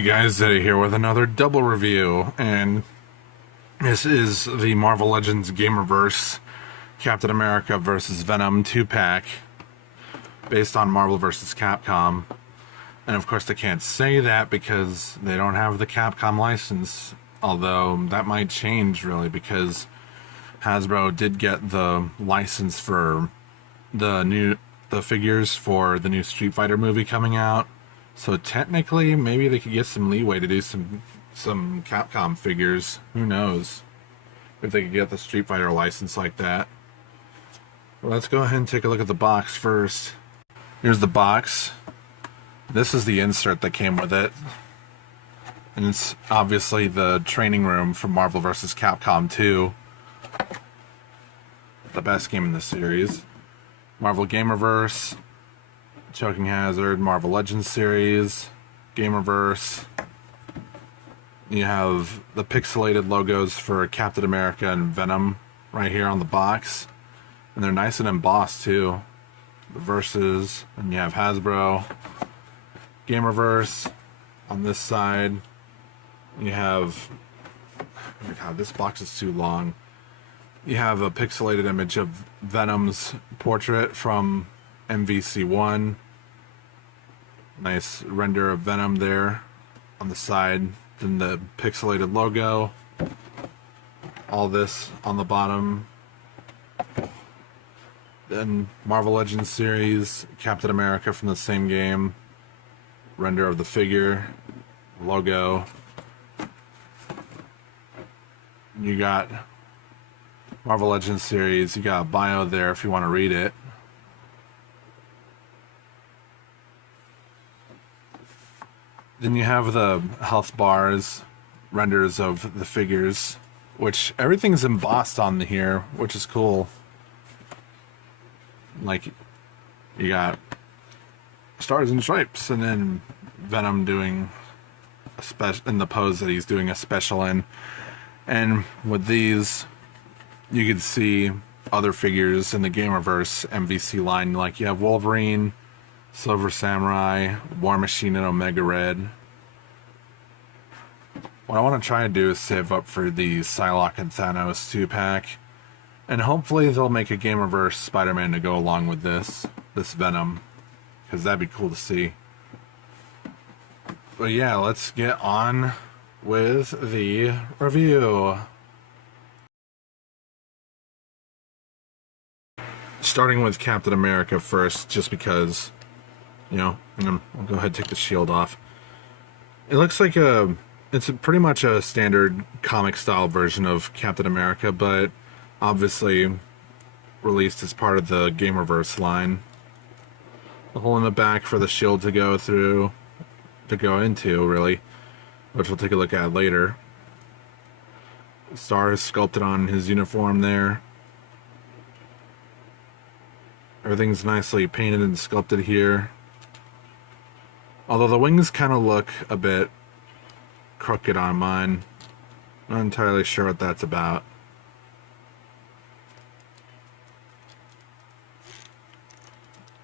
Hey guys, Eddie here with another double review, and this is the Marvel Legends GamerVerse Captain America vs. Venom 2-pack based on Marvel vs. Capcom. And of course they can't say that because they don't have the Capcom license, although that might change really because Hasbro did get the license for the figures for the new Street Fighter movie coming out. So technically, maybe they could get some leeway to do some Capcom figures. Who knows? If they could get the Street Fighter license like that. Well, let's go ahead and take a look at the box first. Here's the box. This is the insert that came with it. And it's obviously the training room from Marvel vs. Capcom 2. The best game in the series. Marvel GamerVerse. Choking Hazard, Marvel Legends series, GamerVerse. You have the pixelated logos for Captain America and Venom right here on the box. And they're nice and embossed too. The verses, and you have Hasbro, GamerVerse on this side. You have, oh God, this box is too long. You have a pixelated image of Venom's portrait from MVC1. Nice render of Venom there on the side. Then the pixelated logo. All this on the bottom. Then Marvel Legends series, Captain America from the same game. Render of the figure, logo. You got Marvel Legends series, you got a bio there if you want to read it. Then you have the health bars, renders of the figures, which everything's embossed on here, which is cool. Like, you got stars and stripes, and then Venom doing a special in the pose that he's doing a special in. And with these, you could see other figures in the GamerVerse MVC line, like you have Wolverine, Silver Samurai, War Machine, and Omega Red. What I want to try to do is save up for the Psylocke and Thanos 2-pack. And hopefully they'll make a GamerVerse Spider-Man to go along with this Venom. Because that'd be cool to see. But yeah, let's get on with the review. Starting with Captain America first, just because, you know, and then I'll go ahead and take the shield off. It looks like it's pretty much a standard comic style version of Captain America, but obviously released as part of the GamerVerse line. The hole in the back for the shield to go through, to go into, really, which we'll take a look at later. The star is sculpted on his uniform there. Everything's nicely painted and sculpted here. Although the wings kind of look a bit crooked on mine. Not entirely sure what that's about.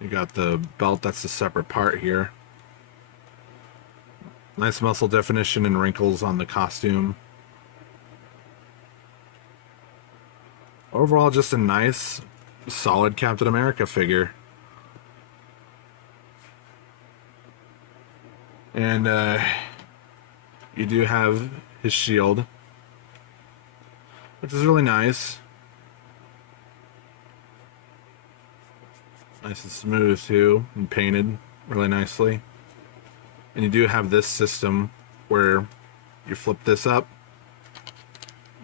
You got the belt, that's a separate part here. Nice muscle definition and wrinkles on the costume. Overall, just a nice, solid Captain America figure. And you do have his shield, which is really nice. Nice and smooth too, and painted really nicely. And you do have this system where you flip this up,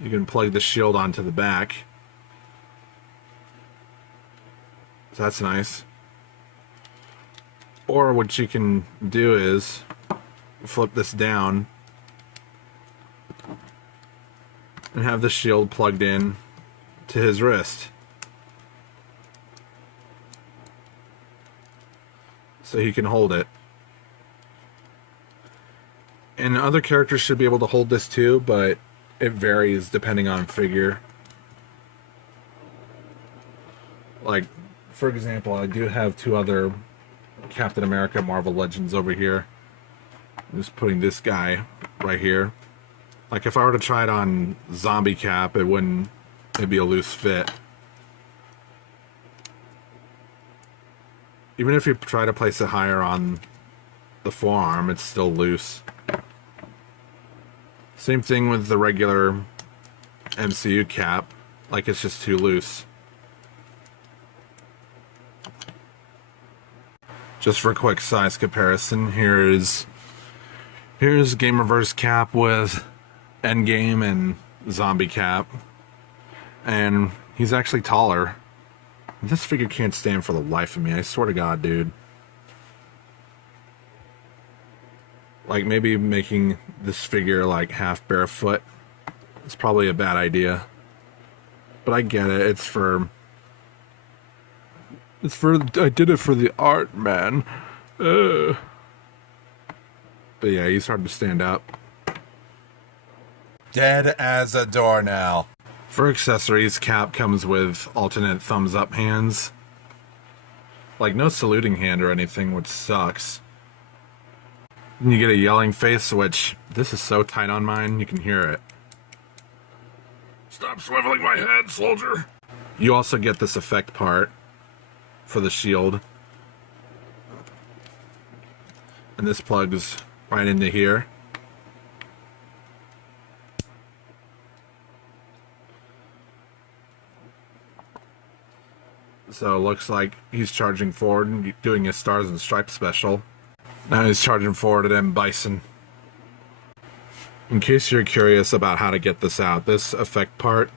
you can plug the shield onto the back. So that's nice. Or what you can do is flip this down and have the shield plugged in to his wrist. So he can hold it. And other characters should be able to hold this too, but it varies depending on figure. Like, for example, I do have two other Captain America Marvel Legends over here. Just putting this guy right here. Like if I were to try it on Zombie Cap, it'd be a loose fit. Even if you try to place it higher on the forearm, it's still loose. Same thing with the regular MCU cap, like it's just too loose. Just for a quick size comparison, here's GamerVerse cap with Endgame and Zombie cap, and he's actually taller. This figure can't stand for the life of me, I swear to God, dude. Like, maybe making this figure like half barefoot is probably a bad idea, but I get it. I did it for the art, man. But yeah, he's hard to stand up. Dead as a doornail. For accessories, Cap comes with alternate thumbs up hands. Like no saluting hand or anything, which sucks. And you get a yelling face, which this is so tight on mine, you can hear it. Stop swiveling my head, soldier. You also get this effect part for the shield. And this plugs right into here. So it looks like he's charging forward and doing his Stars and Stripes special. Now he's charging forward at M. Bison. In case you're curious about how to get this out, this effect part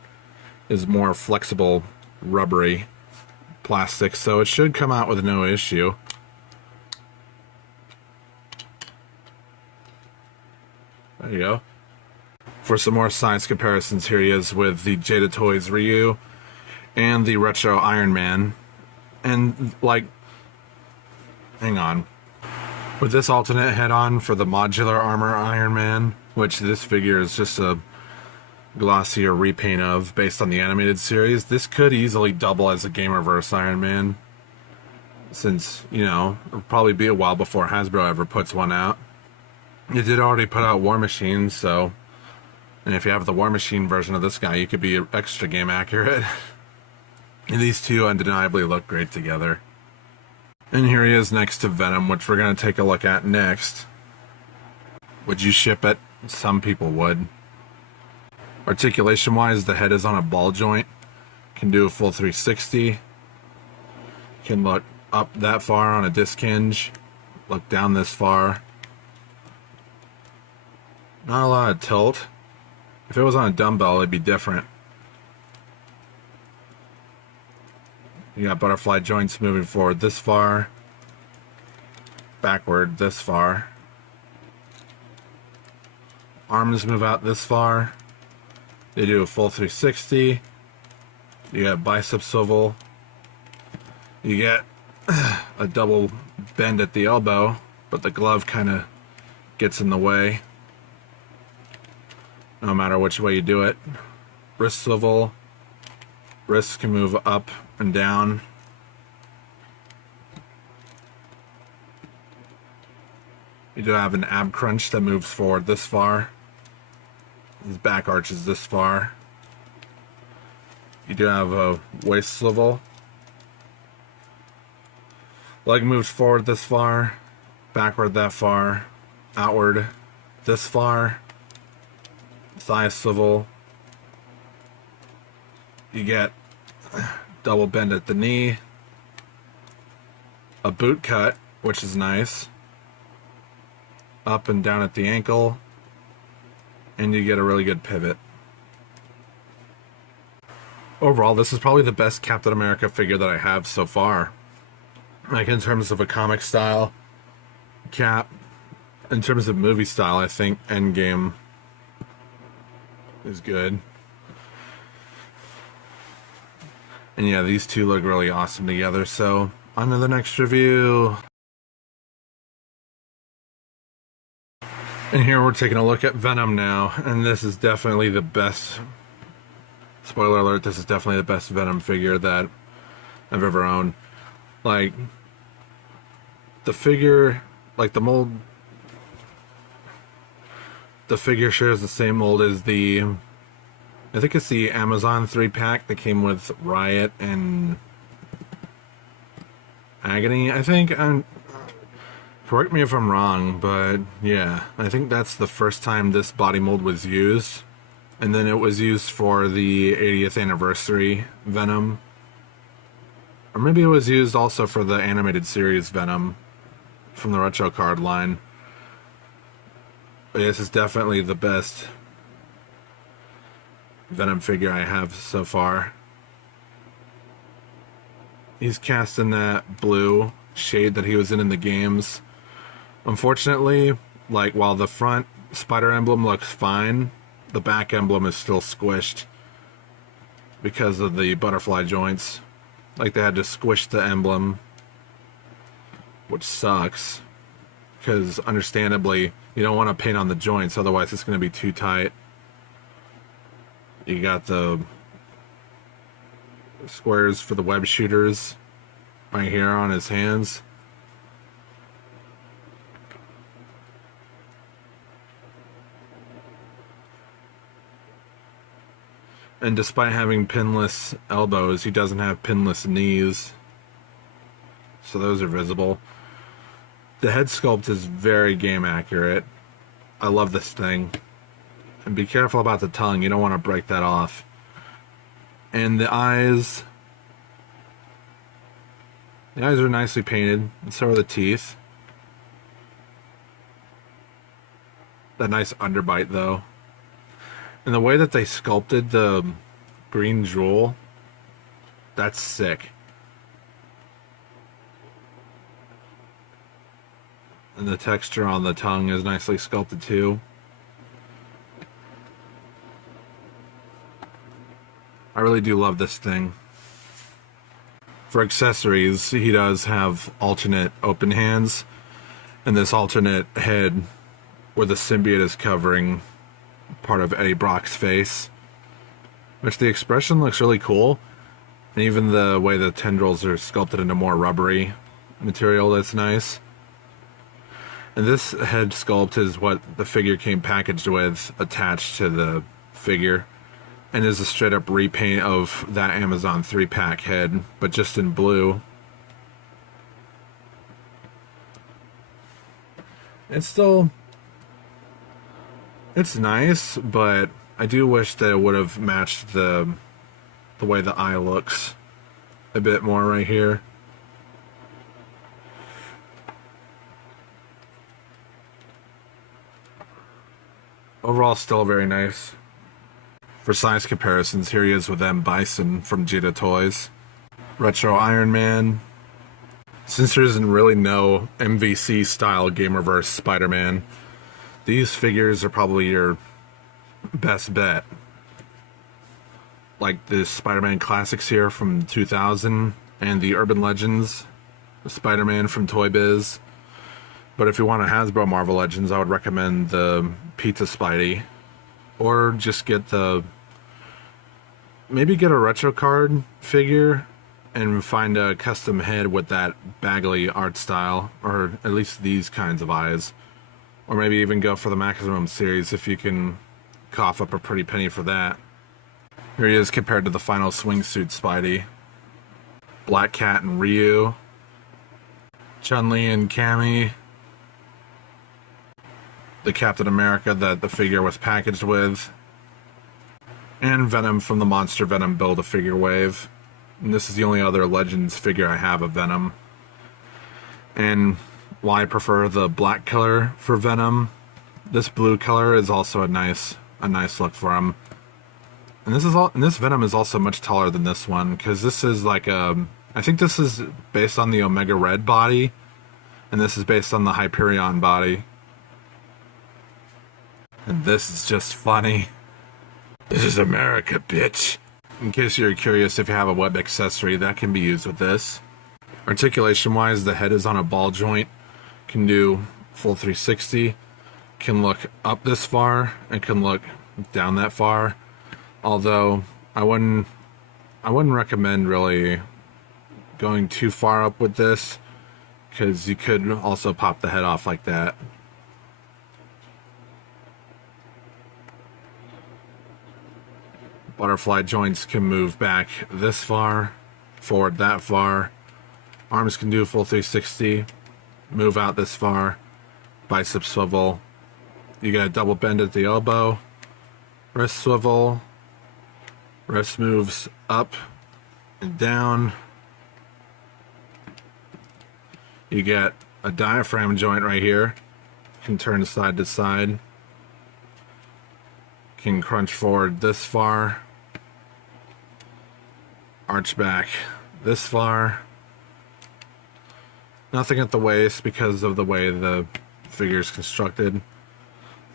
is more flexible, rubbery plastic, so it should come out with no issue. There you go. For some more size comparisons, here he is with the Jada Toys Ryu and the Retro Iron Man. And, like, hang on. With this alternate head-on for the modular armor Iron Man, which this figure is just a glossier repaint of based on the animated series, this could easily double as a GamerVerse Iron Man. Since, you know, it'll probably be a while before Hasbro ever puts one out. It did already put out War Machine, so... And if you have the War Machine version of this guy, you could be extra game accurate. And these two undeniably look great together. And here he is next to Venom, which we're going to take a look at next. Would you ship it? Some people would. Articulation-wise, the head is on a ball joint. Can do a full 360. Can look up that far on a disc hinge. Look down this far. Not a lot of tilt. If it was on a dumbbell, it'd be different. You got butterfly joints moving forward this far, backward this far. Arms move out this far. They do a full 360. You got bicep swivel. You get a double bend at the elbow, but the glove kind of gets in the way. No matter which way you do it. Wrist swivel. Wrists can move up and down. You do have an ab crunch that moves forward this far. His back arches this far. You do have a waist swivel. Leg moves forward this far, backward that far, outward this far. Thigh swivel. You get double bend at the knee, a boot cut, which is nice, up and down at the ankle, and you get a really good pivot. Overall, this is probably the best Captain America figure that I have so far. Like, in terms of a comic style, Cap. In terms of movie style, I think Endgame is good. And yeah, these two look really awesome together, so on to the next review. And here we're taking a look at Venom now, and this is definitely the best, spoiler alert, this is definitely the best Venom figure that I've ever owned. Like, the figure, like the mold, The figure shares the same mold as the, I think it's the Amazon 3-pack that came with Riot and Agony, I think. Correct me if I'm wrong, but yeah, I think that's the first time this body mold was used. And then it was used for the 80th anniversary Venom. Or maybe it was used also for the animated series Venom from the retro card line. But this is definitely the best Venom figure I have so far. He's cast in that blue shade that he was in the games. Unfortunately, like, while the front spider emblem looks fine, the back emblem is still squished because of the butterfly joints. Like, they had to squish the emblem, which sucks, because understandably you don't want to paint on the joints, otherwise it's going to be too tight. You got the squares for the web shooters right here on his hands. And despite having pinless elbows, he doesn't have pinless knees. So those are visible. The head sculpt is very game accurate. I love this thing. And be careful about the tongue, you don't want to break that off. And the eyes are nicely painted, and so are the teeth. That nice underbite though. And the way that they sculpted the green jewel, that's sick. And the texture on the tongue is nicely sculpted too. I really do love this thing. For accessories, he does have alternate open hands, and this alternate head where the symbiote is covering part of Eddie Brock's face, which the expression looks really cool, and even the way the tendrils are sculpted into more rubbery material, that's nice. And this head sculpt is what the figure came packaged with, attached to the figure, and is a straight up repaint of that Amazon 3-pack head, but just in blue. It's nice, but I do wish that it would have matched the way the eye looks a bit more right here. Overall, still very nice. For size comparisons, here he is with M. Bison from Jita Toys. Retro Iron Man. Since there isn't really no MVC style GamerVerse Spider-Man, these figures are probably your best bet. Like the Spider-Man Classics here from 2000 and the Urban Legends Spider-Man from Toy Biz. But if you want a Hasbro Marvel Legends, I would recommend the Pizza Spidey. Or just get maybe get a retro card figure and find a custom head with that Bagley art style, or at least these kinds of eyes. Or maybe even go for the Maximum series if you can cough up a pretty penny for that. Here he is compared to the final Swingsuit Spidey. Black Cat and Ryu. Chun-Li and Cammy. The Captain America that the figure was packaged with. And Venom from the Monster Venom Build-A-Figure wave. And this is the only other Legends figure I have of Venom. And while I prefer the black color for Venom, this blue color is also a nice look for him. And this Venom is also much taller than this one, because this is like I think this is based on the Omega Red body, and this is based on the Hyperion body. And this is just funny. This is America, bitch. In case you're curious, if you have a web accessory, that can be used with this. Articulation-wise, the head is on a ball joint. Can do full 360. Can look up this far and can look down that far. Although I wouldn't recommend really going too far up with this, because you could also pop the head off like that. Butterfly joints can move back this far, forward that far. Arms can do a full 360, move out this far. Bicep swivel. You got a double bend at the elbow. Wrist swivel. Wrist moves up and down. You get a diaphragm joint right here. Can turn side to side. Can crunch forward this far. Arch back this far. Nothing at the waist because of the way the figure is constructed.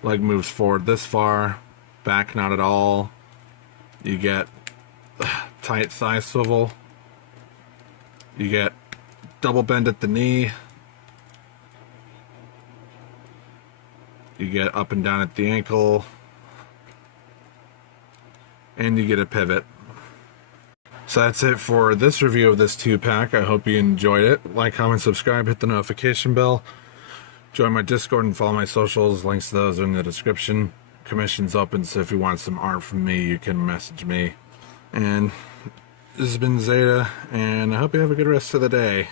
Leg moves forward this far. Back not at all. You get tight thigh swivel. You get double bend at the knee. You get up and down at the ankle. And you get a pivot. So that's it for this review of this 2-pack. I hope you enjoyed it. Like, comment, subscribe, hit the notification bell. Join my Discord and follow my socials. Links to those are in the description. Commission's open, so if you want some art from me, you can message me. And this has been Zeta, and I hope you have a good rest of the day.